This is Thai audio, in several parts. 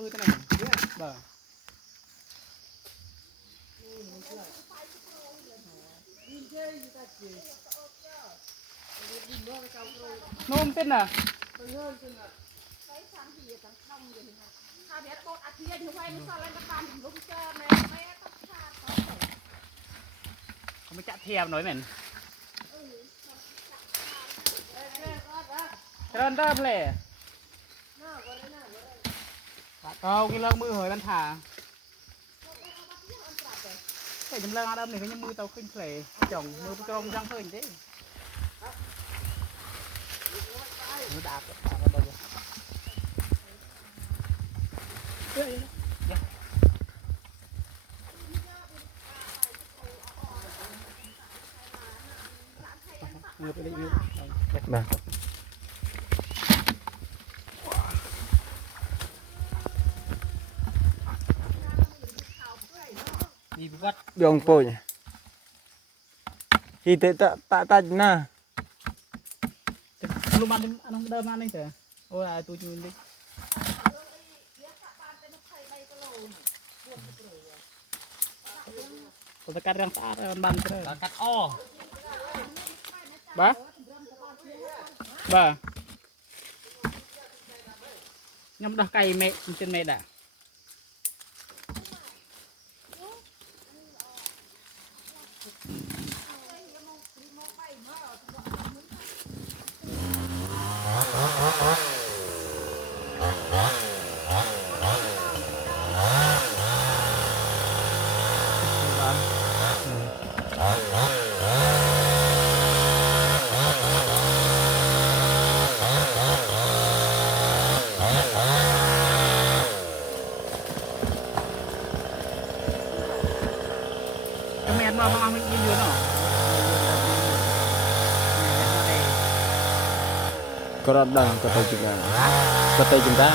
มือตัวไหนบ่นมเป็นน่ะเขาไม่จะเทียบหน่อยเหม็นเริ่มเลยเอากินเลิกมือหอยกันถ่าแต่จำเริงอะไรนี่ก็ยังมือเตาขึ้นเลยจ่องมือไปกรงยังเพิ่งดิมือดาบมือไปได้ยืดมาดีวัด เรื่องป่วยที่ตะหน้าlu mana anu dalam mana itu oh itu cuma tekan yang saat ban terus tekan bah bah nyam dah kai me mesin me dah kemen mau mengambil video no kerodang kata juga kata juga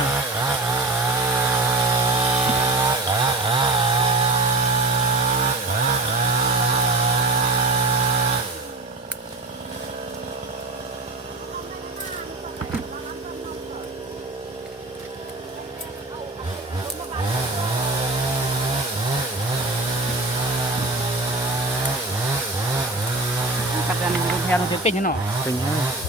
kadang yang pinnya no pinnya